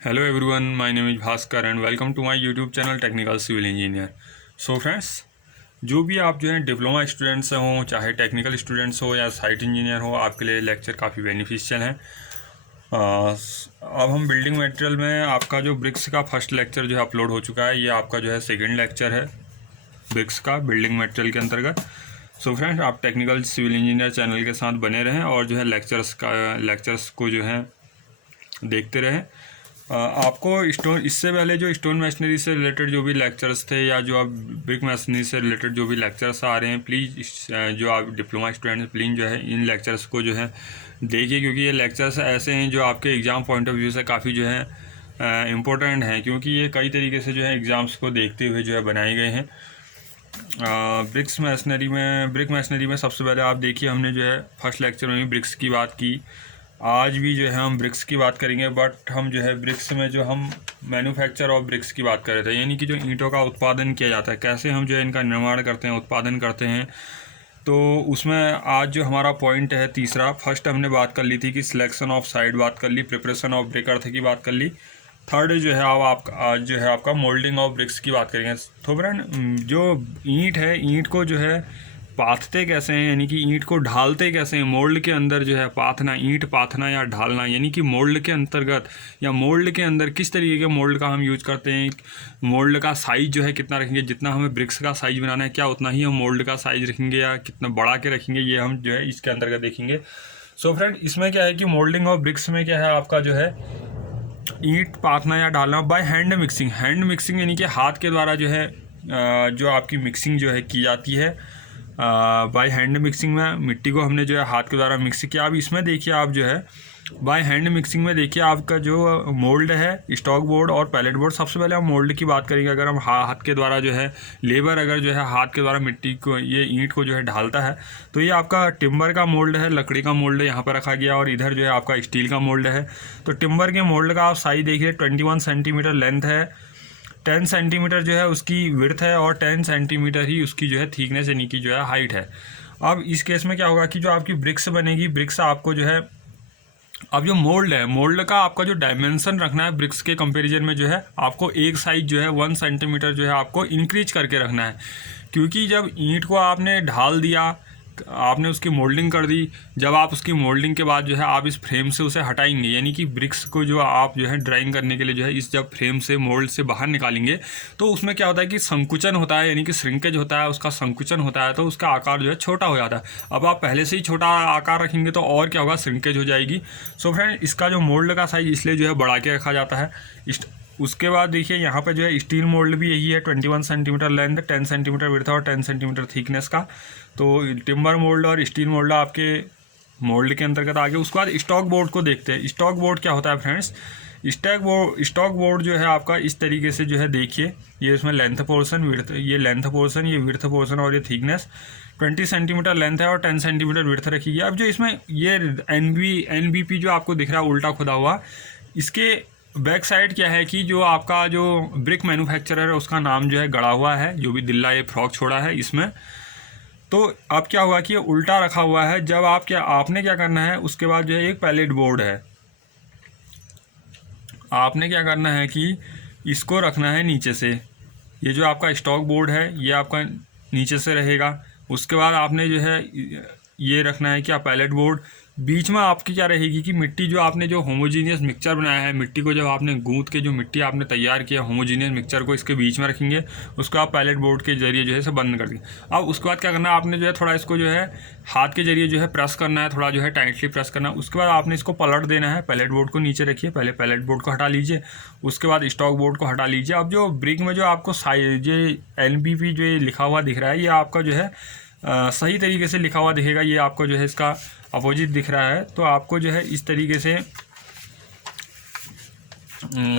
Hello everyone, my name is Bhaskar and welcome to my YouTube channel technical civil engineer. So friends, जो भी आप जो है diploma students हों, चाहे टेक्निकल स्टूडेंट्स हो या साइट इंजीनियर हो, आपके लिए लेक्चर काफ़ी बेनिफिशियल है। अब हम बिल्डिंग मटेरियल में आपका जो ब्रिक्स का फर्स्ट लेक्चर जो है अपलोड हो चुका है। ये आपका जो है सेकेंड लेक्चर है ब्रिक्स का बिल्डिंग मटेरियल के अंतर्गत। सो फ्रेंड्स, आप टेक्निकल सिविल इंजीनियर चैनल के साथ बने रहें और जो है लेक्चर्स को जो है देखते रहें। आपको स्टोन इससे पहले जो स्टोन मशीनरी से रिलेटेड जो भी लेक्चर्स थे या जो आप ब्रिक मशीनरी से रिलेटेड जो भी लेक्चर्स आ रहे हैं, प्लीज़ जो आप डिप्लोमा स्टूडेंट प्लीज़ जो है इन लेक्चर्स को जो है देखिए, क्योंकि ये लेक्चर्स ऐसे हैं जो आपके एग्ज़ाम पॉइंट ऑफ व्यू से काफ़ी जो है इम्पोर्टेंट हैं, क्योंकि ये कई तरीके से जो है एग्ज़ाम्स को देखते हुए जो है बनाए गए हैं। ब्रिक मशीनरी में सबसे पहले आप देखिए, हमने जो है फर्स्ट लेक्चर में भी ब्रिक्स की बात की। आज भी जो है हम ब्रिक्स की बात करेंगे, बट हम जो है ब्रिक्स में जो हम मैन्युफैक्चर ऑफ ब्रिक्स की बात कर रहे थे, यानी कि जो ईंटों का उत्पादन किया जाता है, कैसे हम जो है इनका निर्माण करते हैं, उत्पादन करते हैं। तो उसमें आज जो हमारा पॉइंट है तीसरा, फर्स्ट हमने बात कर ली थी कि सिलेक्शन ऑफ साइड बात कर ली, प्रिपरेशन ऑफ ब्रिक अर्थ की बात कर ली। थर्ड जो है आज जो है आपका मोल्डिंग ऑफ ब्रिक्स की बात करेंगे। तो फ्रेंड, जो ईंट है, ईंट को जो है पाथते कैसे हैं, यानी कि ईंट को ढालते कैसे हैं मोल्ड के अंदर, जो है पाथना, ईंट पाथना या ढालना, यानी कि मोल्ड के अंतर्गत या मोल्ड के अंदर किस तरीके के मोल्ड का हम यूज करते हैं। मोल्ड का साइज़ जो है कितना रखेंगे, जितना हमें ब्रिक्स का साइज़ बनाना है क्या उतना ही हम मोल्ड का साइज़ रखेंगे या कितना बढ़ा के रखेंगे, ये हम जो है इसके अंतर्गत देखेंगे। सो फ्रेंड, इसमें क्या है कि मोल्डिंग ऑफ ब्रिक्स में क्या है आपका जो है ईंट पाथना या डालना बाय हैंड मिक्सिंग यानी कि हाथ के द्वारा जो है जो आपकी मिक्सिंग जो है की जाती है। बाय हैंड मिक्सिंग में मिट्टी को हमने जो है हाथ के द्वारा मिक्स किया। अब इसमें देखिए आप जो है बाय हैंड मिक्सिंग में देखिए आपका जो मोल्ड है, स्टॉक बोर्ड और पैलेट बोर्ड। सबसे पहले हम मोल्ड की बात करेंगे। अगर हम हाथ के द्वारा जो है लेबर अगर जो है हाथ के द्वारा मिट्टी को, ये ईंट को जो है ढालता है, तो ये आपका टिम्बर का मोल्ड है, लकड़ी का मोल्ड है, यहाँ पर रखा गया, और इधर जो है आपका स्टील का मोल्ड है। तो टिम्बर के मोल्ड का आप साइज देखिए, 21 सेंटीमीटर लेंथ है, 10 सेंटीमीटर जो है उसकी विड्थ है और 10 सेंटीमीटर ही उसकी जो है थिकनेस यानी कि जो है हाइट है। अब इस केस में क्या होगा कि जो आपकी ब्रिक्स बनेगी, ब्रिक्स आपको जो है, अब जो मोल्ड है, मोल्ड का आपका जो डायमेंशन रखना है ब्रिक्स के कंपैरिजन में, जो है आपको एक साइज जो है 1 सेंटीमीटर जो है आपको इंक्रीज करके रखना है। क्योंकि जब ईंट को आपने ढाल दिया, आपने उसकी मोल्डिंग कर दी, जब आप उसकी मोल्डिंग के बाद जो है आप इस फ्रेम से उसे हटाएंगे, यानी कि ब्रिक्स को जो आप जो है ड्राइंग करने के लिए जो है इस जब फ्रेम से मोल्ड से बाहर निकालेंगे, तो उसमें क्या होता है कि संकुचन होता है, यानी कि श्रिंकेज होता है, उसका संकुचन होता है, तो उसका आकार जो है छोटा हो जाता है। अब आप पहले से ही छोटा आकार रखेंगे तो और क्या होगा, श्रिंकेज हो जाएगी। सो फ्रेंड, इसका जो मोल्ड का साइज इसलिए जो है बढ़ा के रखा जाता है। उसके बाद देखिए यहाँ पर जो है स्टील मोल्ड भी यही है, 21 सेंटीमीटर लेंथ, 10 सेंटीमीटर विड्थ और 10 सेंटीमीटर थिकनेस का। तो टिम्बर मोल्ड और स्टील मोल्ड आपके मोल्ड के अंतर्गत आ गए। उसके बाद स्टॉक बोर्ड को देखते हैं। स्टॉक बोर्ड क्या होता है फ्रेंड्स? स्टॉक बोर्ड जो है आपका इस तरीके से जो है देखिए, ये इसमें लेंथ पोर्शन, विड्थ, ये लेंथ पोर्शन, ये विड्थ पोर्शन और ये थिकनेस 20 सेंटीमीटर लेंथ है और 10 सेंटीमीटर विड्थ रखी गई। अब जो इसमें ये NBP जो आपको दिख रहा है उल्टा खुदा हुआ, इसके बैक साइड क्या है कि जो आपका जो ब्रिक मैन्युफैक्चरर है उसका नाम जो है गड़ा हुआ है, जो भी दिल्ला ये फ्रॉक छोड़ा है इसमें। तो अब क्या हुआ कि ये उल्टा रखा हुआ है। जब आपने क्या करना है, उसके बाद जो है एक पैलेट बोर्ड है, आपने क्या करना है कि इसको रखना है नीचे से। ये जो आपका स्टॉक बोर्ड है ये आपका नीचे से रहेगा। उसके बाद आपने जो है ये रखना है क्या, पैलेट बोर्ड। बीच में आपकी क्या रहेगी कि मिट्टी, जो आपने जो होमोजीनियस मिक्सचर बनाया है, मिट्टी को जब आपने गूंथ के जो मिट्टी आपने तैयार किया होमोजीनियस मिक्सचर को इसके बीच में रखेंगे। उसको आप पैलेट बोर्ड के जरिए जो है इसे बंद कर देंगे। अब उसके बाद क्या करना है, आपने जो है थोड़ा इसको जो है हाथ के जरिए जो है प्रेस करना है, थोड़ा जो है टाइटली प्रेस करना है। उसके बाद आपने इसको पलट देना है। पैलेट बोर्ड को नीचे रखिए, पहले पैलेट बोर्ड को हटा लीजिए, उसके बाद स्टॉक बोर्ड को हटा लीजिए। अब जो ब्रिक में जो आपको साइज NBP जो लिखा हुआ दिख रहा है, ये आपका जो है सही तरीके से लिखा हुआ दिखेगा। ये आपको जो है इसका अपोजिट दिख रहा है। तो आपको जो है इस तरीके से,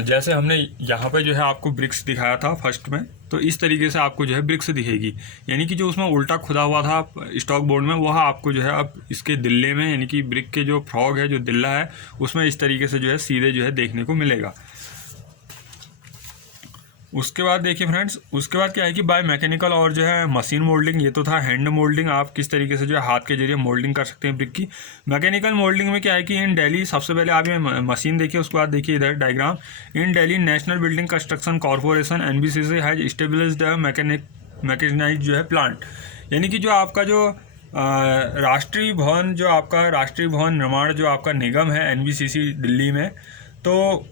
जैसे हमने यहाँ पे जो है आपको ब्रिक्स दिखाया था फर्स्ट में, तो इस तरीके से आपको जो है ब्रिक्स दिखेगी। यानी कि जो उसमें उल्टा खुदा हुआ था स्टॉक बोर्ड में, वह आपको जो है अब इसके दिल्ले में, यानी कि ब्रिक के जो फ्रॉग है, जो दिल्ला है, उसमें इस तरीके से जो है सीधे जो है देखने को मिलेगा। उसके बाद देखिए फ्रेंड्स, उसके बाद क्या है कि बाय मैकेनिकल और जो है मशीन मोल्डिंग, ये तो था हैंड मोल्डिंग, आप किस तरीके से जो है हाथ के जरिए मोल्डिंग कर सकते हैं ब्रिक की। मैकेनिकल मोल्डिंग में क्या है कि इन दिल्ली, सबसे पहले आप ये मशीन देखिए, उसके बाद देखिए इधर diagram. In Delhi national building construction corporation NBCC has established mechanised जो है प्लांट, यानी कि जो आपका जो राष्ट्रीय भवन, जो आपका राष्ट्रीय भवन निर्माण जो आपका निगम है NBCC दिल्ली में, तो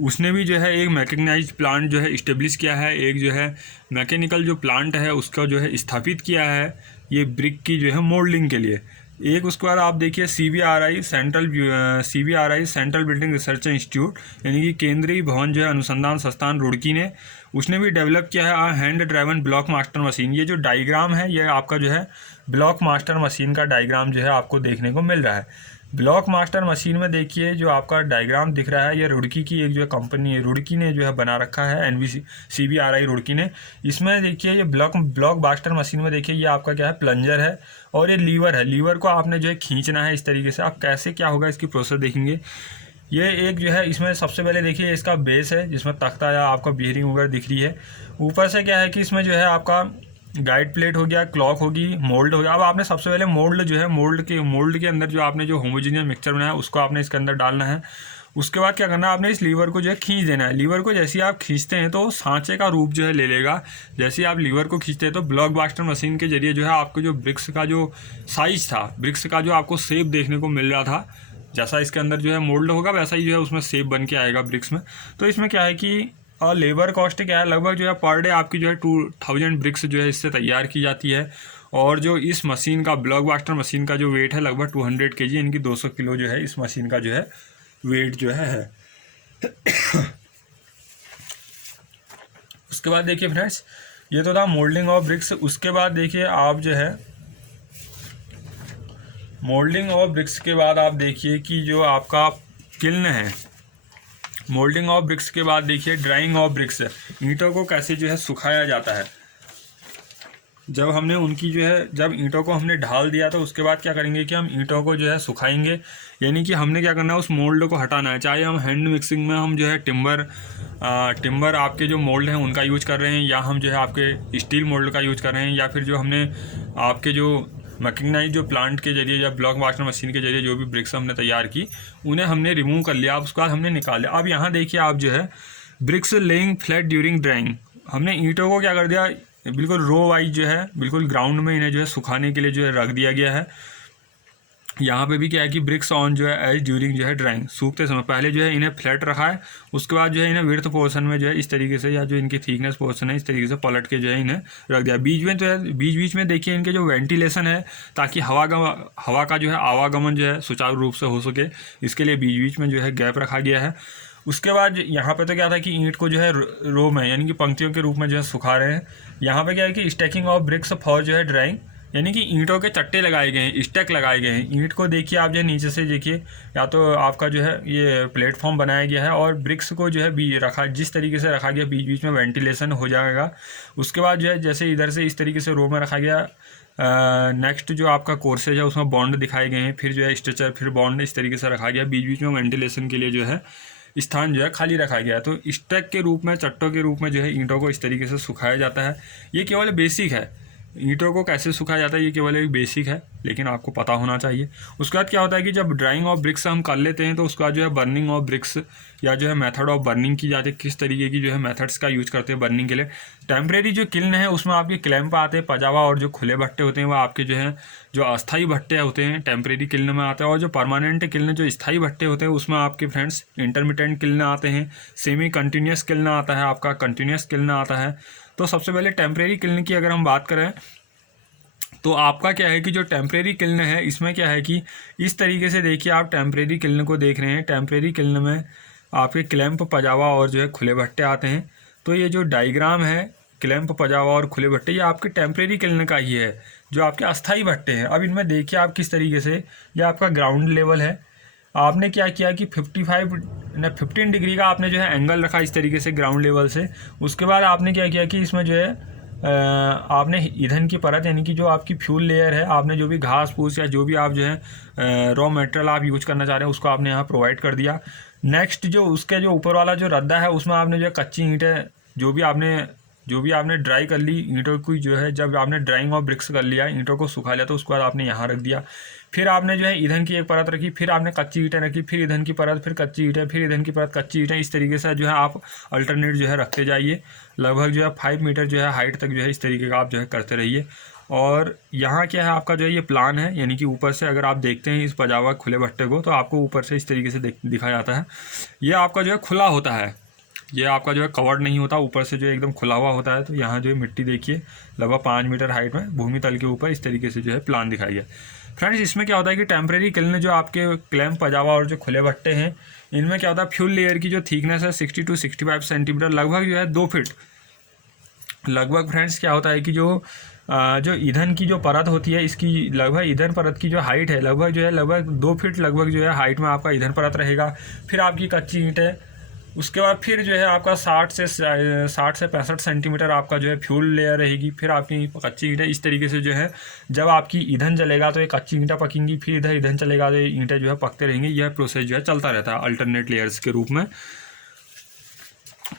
उसने भी जो है एक मैकेनाइज प्लांट जो है इस्टेब्लिश किया है, एक जो है मैकेनिकल जो प्लांट है उसका जो है स्थापित किया है ये ब्रिक की जो है मोल्डिंग के लिए। एक उसके बाद आप देखिए CBRI central building research institute, यानी कि केंद्रीय भवन जो है अनुसंधान संस्थान रुड़की ने, उसने भी डेवलप किया है hand driven block master machine. ये जो डायग्राम है ये आपका जो है ब्लॉक मास्टर मशीन का डायग्राम जो है आपको देखने को मिल रहा है। ब्लॉक मास्टर मशीन में देखिए जो आपका डायग्राम दिख रहा है, ये रुड़की की एक जो कंपनी है, रुड़की ने जो है बना रखा है, CBRI रुड़की ने। इसमें देखिए ये ब्लॉक मास्टर मशीन में देखिए ये आपका क्या है, प्लंजर है और ये लीवर है। लीवर को आपने जो है खींचना है इस तरीके से। आप कैसे क्या होगा इसकी प्रोसेस देखेंगे। ये एक जो है इसमें सबसे पहले देखिए इसका बेस है जिसमें तख्ता या आपका बियरिंग वगैरह दिख रही है। ऊपर से क्या है कि इसमें जो है आपका गाइड प्लेट हो गया, क्लॉक होगी, मोल्ड हो गया। अब आपने सबसे पहले मोल्ड जो है, मोल्ड के अंदर जो आपने जो होमोजेनियस मिक्सचर बनाया उसको आपने इसके अंदर डालना है। उसके बाद क्या करना है, आपने इस लीवर को जो है खींच देना है। लीवर को जैसे ही आप खींचते हैं तो सांचे का रूप जो है ले लेगा। जैसे ही आप लीवर को खींचते हैं तो ब्लॉक बास्टर मशीन के जरिए जो है आपको जो ब्रिक्स का जो साइज था, ब्रिक्स का जो आपको शेप देखने को मिल रहा था, जैसा इसके अंदर जो है मोल्ड होगा वैसा ही जो है उसमें शेप बन के आएगा ब्रिक्स में। तो इसमें क्या है कि और लेबर कॉस्ट क्या है, लगभग जो है पर डे आपकी जो है 2000 ब्रिक्स जो है इससे तैयार की जाती है। और जो इस मशीन का ब्लॉक बास्टर मशीन का जो वेट है लगभग 200 kg, यानी कि 200 किलो जो है इस मशीन का जो है वेट जो है। उसके बाद देखिए फ्रेंड्स, ये तो था मोल्डिंग ऑफ ब्रिक्स। उसके बाद देखिए आप जो है मोल्डिंग ऑफ ब्रिक्स के बाद आप देखिए कि जो आपका किल्न है, मोल्डिंग ऑफ ब्रिक्स के बाद देखिए ड्राइंग ऑफ ब्रिक्स, ईंटों को कैसे जो है सुखाया जाता है। जब हमने उनकी जो है, जब ईंटों को हमने ढाल दिया तो उसके बाद क्या करेंगे कि हम ईंटों को जो है सुखाएंगे, यानी कि हमने क्या करना है, उस मोल्ड को हटाना है। चाहे हम हैंड मिक्सिंग में हम जो है टिम्बर आपके जो मोल्ड हैं उनका यूज कर रहे हैं, या हम जो है आपके स्टील मोल्ड का यूज कर रहे हैं, या फिर जो हमने आपके जो मैकेनाइज जो प्लांट के जरिए या ब्लॉक बास्टर मशीन के जरिए जो भी ब्रिक्स हमने तैयार की उन्हें हमने रिमूव कर लिया। उसके बाद हमने निकाल लिया। अब यहाँ देखिए आप जो है bricks laying flat during drying, हमने ईंटों को क्या कर दिया, बिल्कुल रो वाइज जो है बिल्कुल ग्राउंड में इन्हें जो है सुखाने के लिए जो है रख दिया गया है। यहाँ पे भी क्या है कि ब्रिक्स ऑन जो है एज ड्यूरिंग जो है ड्राइंग, सूखते समय पहले जो है इन्हें फ्लैट रखा है, उसके बाद जो है इन्हें विड्थ पोर्शन में जो है इस तरीके से, या जो इनकी थिकनेस पोर्शन है इस तरीके से पलट के जो है इन्हें रख दिया। बीच में जो है बीच में देखिए इनके जो वेंटिलेशन है, ताकि हवा का जो है आवागमन जो है सुचारू रूप से हो सके, इसके लिए बीच में जो है गैप रखा गया है। उसके बाद यहाँ पे तो क्या था कि ईंट को जो है रो में यानी कि पंक्तियों के रूप में जो है सुखा रहे हैं। यहाँ पे क्या है कि स्टैकिंग ऑफ ब्रिक्स फॉर जो है ड्राइंग, यानी कि ईंटों के चट्टे लगाए गए हैं, स्टैक लगाए गए हैं। ईंट को देखिए आप जो है नीचे से देखिए, या तो आपका जो है ये प्लेटफॉर्म बनाया गया है और ब्रिक्स को जो है रखा, जिस तरीके से रखा गया बीच बीच में वेंटिलेशन हो जाएगा। उसके बाद जो है जैसे इधर से इस तरीके से रो में रखा गया। नेक्स्ट जो आपका कोर्सेज है उसमें बॉन्ड दिखाए गए हैं, फिर जो है स्ट्रेचर, फिर बॉन्ड इस तरीके से रखा गया। बीच बीच में वेंटिलेशन के लिए जो है स्थान जो है खाली रखा गया है। तो स्टैक के रूप में, चट्टों के रूप में जो है ईंटों को इस तरीके से सुखाया जाता है। ये केवल बेसिक है, ईंटों को कैसे सुखाया जाता है ये केवल एक बेसिक है, लेकिन आपको पता होना चाहिए। उसके बाद क्या होता है कि जब ड्राइंग ऑफ ब्रिक्स हम कर लेते हैं तो उसके बाद जो है बर्निंग ऑफ ब्रिक्स, या जो है मेथड ऑफ बर्निंग की जाती है, किस तरीके की जो है मेथड्स का यूज करते हैं बर्निंग के लिए। टेम्परेरी जो किल्न है उसमें आपके क्लैंप आते हैं, पजावा और जो खुले भट्टे होते हैं वो आपके जो है जो अस्थाई भट्टे होते हैं टेम्परेरी किल्न में आते हैं। और जो परमानेंट किल्न जो स्थायी भट्टे होते हैं उसमें आपके फ्रेंड्स इंटरमिटेंट किल्न आते हैं, सेमी कंटिन्यूस किल्न आता है, आपका कंटिन्यूस किल्न आता है। तो सबसे पहले टेम्परेरी किल्न की अगर हम बात करें तो आपका क्या है कि जो टेम्परेरी किल्न है इसमें क्या है कि इस तरीके से देखिए, आप टेम्परेरी किल्न को देख रहे हैं। टेम्परेरी किल्न में आपके क्लैंप, पजावा और जो है खुले भट्टे आते हैं। तो ये जो डायग्राम है क्लैंप, पजावा और खुले भट्टे, ये आपके टेम्परेरी किल्न का ही है, जो आपके अस्थाई भट्टे हैं। अब इनमें देखिए आप किस तरीके से, ये आपका ग्राउंड लेवल है। आपने क्या किया कि 15 डिग्री का आपने जो है एंगल रखा इस तरीके से ग्राउंड लेवल से। उसके बाद आपने क्या किया कि इसमें जो है आपने ईंधन की परत, यानी कि जो आपकी फ्यूल लेयर है, आपने जो भी घास फूस या जो भी आप जो है रॉ मटेरियल आप यूज करना चाह रहे हैं उसको आपने यहाँ प्रोवाइड कर दिया। नेक्स्ट जो उसके जो ऊपर वाला जो रद्दा है उसमें आपने जो कच्ची ईंटें जो भी आपने ड्राई कर ली ईंटों की जो है, जब आपने ड्राइंग और ब्रिक्स कर लिया, ईंटों को सुखा लिया, तो उसके बाद आपने यहाँ रख दिया। फिर आपने जो है ईंधन की एक परत रखी, फिर आपने कच्ची ईंटें रखी, फिर ईंधन की परत, फिर कच्ची ईंटें, फिर ईंधन की परत, कच्ची ईंटें। इस तरीके से जो है आप अल्टरनेट जो है रखते जाइए। लगभग जो है 5 मीटर जो है हाइट तक जो है इस तरीके का आप जो है करते रहिए। और यहाँ क्या है आपका जो है ये प्लान है, यानी कि ऊपर से अगर आप देखते हैं इस पजावा खुले भट्टे को, तो आपको ऊपर से इस तरीके से दिखा जाता है। ये आपका जो है खुला होता है, ये आपका जो है कवर्ड नहीं होता, ऊपर से जो है एकदम खुला हुआ होता है। तो यहाँ जो है मिट्टी देखिए लगभग 5 मीटर हाइट में भूमि तल के ऊपर इस तरीके से जो है प्लान दिखाई है। फ्रेंड्स, इसमें क्या होता है कि टेम्परेरी किल्न जो आपके क्लैम्प, पजावा और जो खुले भट्टे हैं, इनमें क्या होता है फ्यूल लेयर की जो थिकनेस है 60 to 65 सेंटीमीटर, लगभग जो है 2 फीट लगभग। फ्रेंड्स, क्या होता है कि जो ईंधन की जो परत होती है, इसकी लगभग ईंधन परत की जो हाइट है लगभग 2 फीट लगभग जो है हाइट में आपका ईंधन परत रहेगा। फिर आपकी कच्ची ईंट है, उसके बाद फिर जो है आपका 60 से 65 सेंटीमीटर आपका जो है फ्यूल लेयर रहेगी। फिर आपकी कच्ची ईंटें इस तरीके से जो है, जब आपकी ईंधन जलेगा तो ये कच्ची ईंटें पकेंगी, फिर इधर ईंधन चलेगा तो ये ईंटें जो है पकते रहेंगी। यह प्रोसेस जो है चलता रहता है अल्टरनेट लेयर्स के रूप में।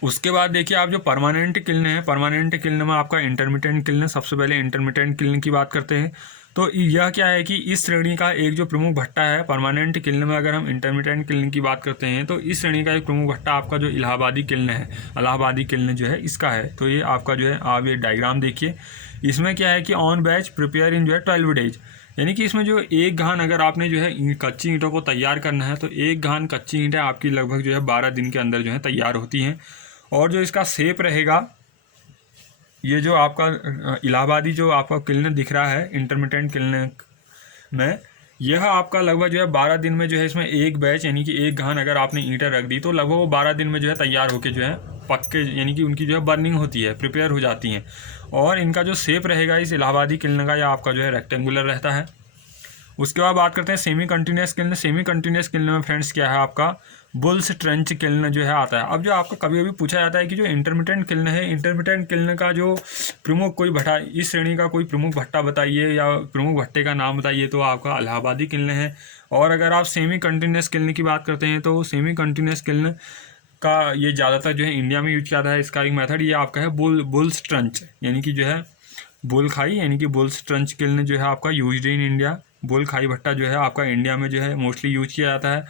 उसके बाद देखिए आप जो परमानेंट किल्न है, परमानेंट किल्न में आपका इंटरमिटेंट किल्न, सबसे पहले इंटरमिटेंट किल्न की बात करते हैं। तो यह क्या है कि इस श्रेणी का एक जो प्रमुख भट्टा है परमानेंट किल्न में, अगर हम इंटरमिटेंट किल्न की बात करते हैं तो इस श्रेणी का एक प्रमुख भट्टा आपका जो इलाहाबादी किल्न है, इलाहाबादी किल्न जो है इसका है। तो ये आपका जो है आप ये डायग्राम देखिए, इसमें क्या है कि ऑन बैच प्रिपेयर इन जो है 12 डेज, यानी कि इसमें जो एक घान अगर आपने जो है कच्ची ईंटों को तैयार करना है तो एक घान कच्ची ईंटें आपकी लगभग जो है 12 दिन के अंदर जो है तैयार होती हैं। और जो इसका शेप रहेगा, ये जो आपका इलाहाबादी जो आपका किल्न दिख रहा है इंटरमिटेंट किल्न में, यह आपका लगभग जो है 12 दिन में जो है इसमें एक बैच, यानी कि एक घान अगर आपने ईंटें रख दी तो लगभग वो 12 दिन में जो है तैयार होके जो है पक्के, यानी कि उनकी जो है बर्निंग होती है, प्रिपेयर हो जाती हैं। और इनका जो शेप रहेगा इस इलाहाबादी किल्न का, यह आपका जो है रेक्टेंगुलर रहता है। उसके बाद बात करते हैं semi continuous kiln. Semi continuous kiln में फ्रेंड्स क्या है आपका बुल्स ट्रेंच किल्न जो है आता है। अब जो आपको कभी कभी पूछा जाता है कि जो इंटरमिटेंट किल्न है, इंटरमिटेंट किल्न का जो प्रमुख कोई भट्टा, इस श्रेणी का कोई प्रमुख भट्टा बताइए या प्रमुख भट्टे का नाम बताइए, तो आपका इलाहाबादी किल्न है। और अगर आप सेमी कंटिन्यूस किल्न की बात करते हैं तो सेमी कंटिन्यूस किल्न का ये ज़्यादातर जो है इंडिया में यूज किया जाता है। इसका एक मेथड ये आपका है बुल्स ट्रंच, यानी कि जो है बुल खाई, यानी कि बुल्स ट्रंच किल्न जो है आपका यूज्ड इन इंडिया। बुल खाई भट्टा जो है आपका इंडिया में जो है मोस्टली यूज किया जाता है।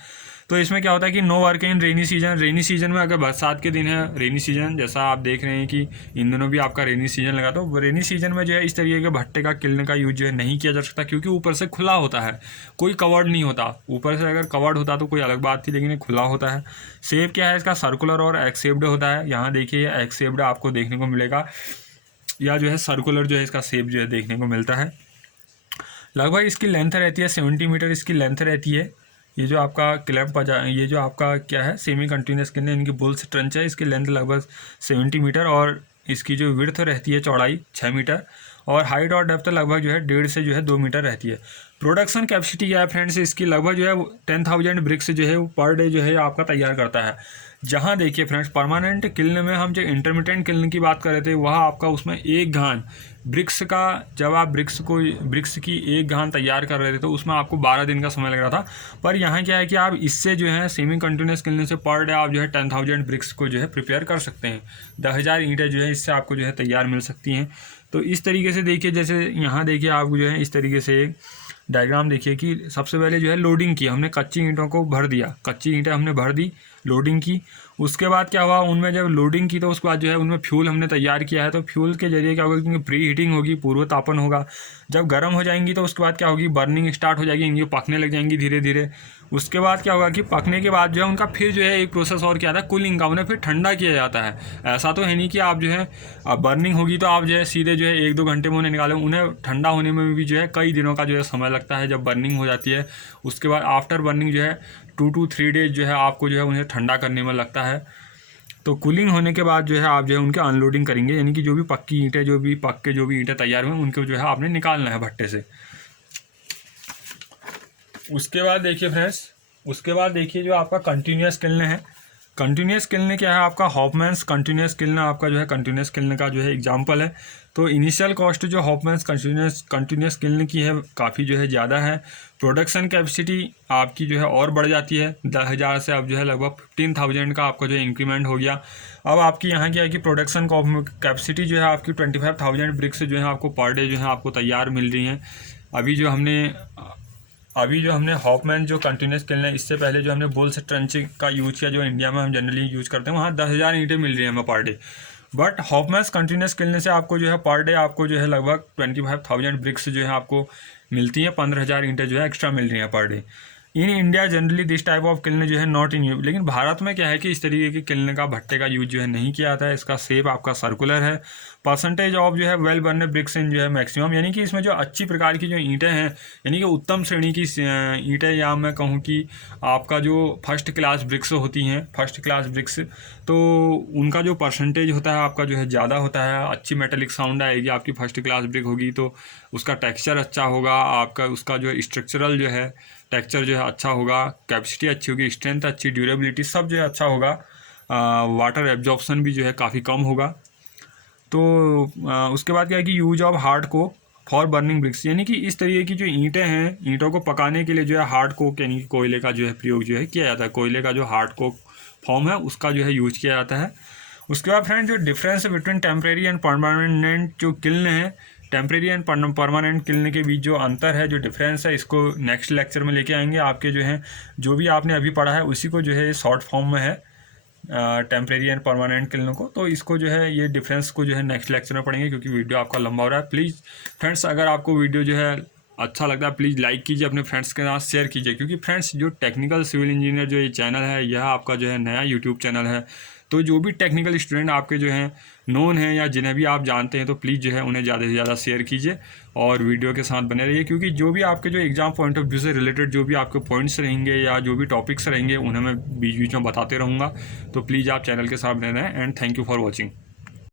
तो इसमें क्या होता है कि no work in rainy season, rainy season में अगर बरसात के दिन है, रेनी सीजन जैसा आप देख रहे हैं कि इन दिनों भी आपका रेनी सीजन लगा, तो रेनी सीजन में जो है इस तरीके के भट्टे का किल्न का यूज जो है नहीं किया जा सकता, क्योंकि ऊपर से खुला होता है, कोई कवर्ड नहीं होता। ऊपर से अगर कवर्ड होता तो कोई अलग बात थी, लेकिन ये खुला होता है। शेप क्या है इसका, सर्कुलर और एक्स शेप्ड होता है। यहाँ देखिए एक्स शेप्ड आपको देखने को मिलेगा, या जो है सर्कुलर जो है इसका शेप जो है देखने को मिलता है। लगभग इसकी लेंथ रहती है 70 मीटर इसकी लेंथ रहती है। ये जो आपका क्लैम्प ये जो आपका क्या है सेमी कंटिन्यूस किल्न, इनकी बुल्स ट्रंच है, इसकी लेंथ लगभग 70 मीटर और इसकी जो विड्थ रहती है चौड़ाई 6 मीटर और हाइट और डेप्थ लगभग जो है 1.5 से जो है 2 मीटर रहती है। प्रोडक्शन कैपेसिटी क्या है फ्रेंड्स, इसकी लगभग जो है 10,000 ब्रिक्स जो है वो पर डे जो है आपका तैयार करता है। जहाँ देखिए फ्रेंड्स परमानेंट किल्न में हम जो इंटरमिटेंट किल्न की बात कर रहे थे, वह आपका उसमें एक घान ब्रिक्स का, जब आप ब्रिक्स की एक घान तैयार कर रहे थे तो उसमें आपको 12 दिन का समय लग रहा था। पर यहाँ क्या है कि आप इससे जो है सेमी कंटिन्यूस किल्न से पर डे आप जो है 10,000 ब्रिक्स को जो है प्रिपेयर कर सकते हैं। 10,000 ईंटें जो है इससे आपको जो है तैयार मिल सकती हैं। तो इस तरीके से देखिए, जैसे यहाँ देखिए आप जो है इस तरीके से एक डायग्राम देखिए कि सबसे पहले जो है लोडिंग की, हमने कच्ची ईंटों को भर दिया, कच्ची ईंटें हमने भर दी, लोडिंग की। उसके बाद क्या हुआ, उनमें जब लोडिंग की तो उसके बाद जो है उनमें फ्यूल हमने तैयार किया है। तो फ्यूल के जरिए क्या होगा, क्योंकि प्री हीटिंग होगी, पूर्व तापन होगा, जब गर्म हो जाएंगी तो उसके बाद क्या होगी, बर्निंग स्टार्ट हो जाएगी, इनकी पकने लग जाएंगी धीरे धीरे। उसके बाद क्या होगा कि पकने के बाद जो है उनका फिर जो है एक प्रोसेस और क्या था, कूलिंग का, उन्हें फिर ठंडा किया जाता है। ऐसा तो है नहीं कि आप जो है बर्निंग होगी तो आप जो है सीधे जो है 1-2 घंटे में उन्हें निकालें, उन्हें ठंडा होने में भी जो है कई दिनों का जो है समय लगता है जब बर्निंग हो जाती है। उसके बाद आफ्टर बर्निंग जो है 2 to 3 डेज जो है आपको जो है उन्हें ठंडा करने में लगता है। तो कूलिंग होने के बाद जो है आप जो है उनके अनलोडिंग करेंगे, यानी कि जो भी पक्की ईंटें, जो भी पक के जो भी ईंटें तैयार हुए उनको जो है आपने निकालना है भट्टे से। उसके बाद देखिए फ्रेंड्स, उसके बाद देखिए जो आपका कंटिन्यूस किल्न है, कंटिन्यूस किल्न क्या है आपका, हॉफमैन्स कंटिन्यूस किल्न आपका जो है कंटिन्यूस किल्न का जो है एग्जांपल है। तो इनिशियल कॉस्ट जो हॉफमैन्स कंटिन्यूस किल्न की है काफ़ी जो है ज़्यादा है। प्रोडक्शन कैपेसिटी आपकी जो है और बढ़ जाती है, 10,000 से अब जो है लगभग 15,000 का आपका जो है इंक्रीमेंट हो गया। अब आपकी यहाँ क्या है कि प्रोडक्शन कैपेसिटी जो है आपकी 25,000 ब्रिक्स जो है आपको पर डे जो है आपको तैयार मिल रही हैं। अभी जो हमने हॉफमैन जो कंटिन्यूस किल्न है, इससे पहले जो हमने बुल्स ट्रंचिंग का यूज़ किया जो इंडिया में हम जनरली यूज़ करते हैं, वहाँ 10,000 ईंटें मिल रही हैं हमें per day. But Hoffmann continuous kiln से आपको जो है पर डे आपको जो है लगभग 25,000 ब्रिक्स जो है आपको मिलती हैं, 15,000 ईंटें जो है एक्स्ट्रा मिल रही हैं per day. In India generally this type of kiln जो है नॉट इन यूज। लेकिन भारत में क्या है कि इस तरीके की किल्न का भट्टे का यूज जो है नहीं किया जाता है। इसका शेप आपका सर्कुलर है। परसेंटेज ऑफ जो है वेल बर्न ब्रिक्स इन जो है मैक्सिमम, यानी कि इसमें जो अच्छी प्रकार की जो ईंटें हैं, यानी कि उत्तम श्रेणी की ईंटें, या मैं कहूँ कि आपका जो फर्स्ट क्लास ब्रिक्स होती हैं, फर्स्ट क्लास ब्रिक्स, तो उनका जो परसेंटेज होता है आपका जो है ज़्यादा होता है। अच्छी मेटेलिक साउंड आएगी आपकी फर्स्ट क्लास ब्रिक होगी, तो उसका टेक्सचर अच्छा होगा आपका, उसका जो स्ट्रक्चरल जो है टेक्सचर जो है अच्छा होगा, कैपेसिटी अच्छी होगी, स्ट्रेंथ अच्छी, ड्यूरेबिलिटी सब जो है अच्छा होगा, वाटर एब्जॉर्प्शन भी जो है काफ़ी कम होगा। तो उसके बाद क्या है कि use of hard coke for burning bricks, यानी कि इस तरीके की जो ईंटें हैं, ईंटों को पकाने के लिए जो है हार्ड कोक यानी कि कोयले का जो है प्रयोग जो है किया जाता है। कोयले का जो हार्ड कोक फॉर्म है उसका जो है यूज किया जाता है। उसके बाद फ्रेंड जो difference between temporary and permanent जो किल्न है, टेम्परेरी एंड परमानेंट किल्न के बीच जो अंतर है, जो डिफरेंस है, इसको नेक्स्ट लेक्चर में लेके आएंगे। आपके जो है जो भी आपने अभी पढ़ा है उसी को जो है शॉर्ट फॉर्म में है टेम्परेरी एंड परमानेंट किल्न को। तो इसको जो है ये डिफरेंस को जो है नेक्स्ट लेक्चर में पढ़ेंगे, क्योंकि वीडियो आपका लंबा हो रहा है। प्लीज़ फ्रेंड्स, अगर आपको वीडियो जो है अच्छा लगता है प्लीज़ लाइक कीजिए, अपने फ्रेंड्स के साथ शेयर कीजिए, क्योंकि फ्रेंड्स जो टेक्निकल सिविल इंजीनियर जो ये चैनल है, यह आपका जो है नया यूट्यूब चैनल है। तो जो भी टेक्निकल स्टूडेंट आपके जो हैं नोन हैं या जिन्हें भी आप जानते हैं, तो प्लीज़ जो है उन्हें ज़्यादा से ज़्यादा शेयर कीजिए और वीडियो के साथ बने रहिए, क्योंकि जो भी आपके जो एग्जाम पॉइंट ऑफ व्यू से रिलेटेड जो भी आपके पॉइंट्स रहेंगे या जो भी टॉपिक्स रहेंगे उन्हें मैं बीच बीच में बताते रहूँगा। तो प्लीज़ आप चैनल के साथ बने रहें, and thank you for watching.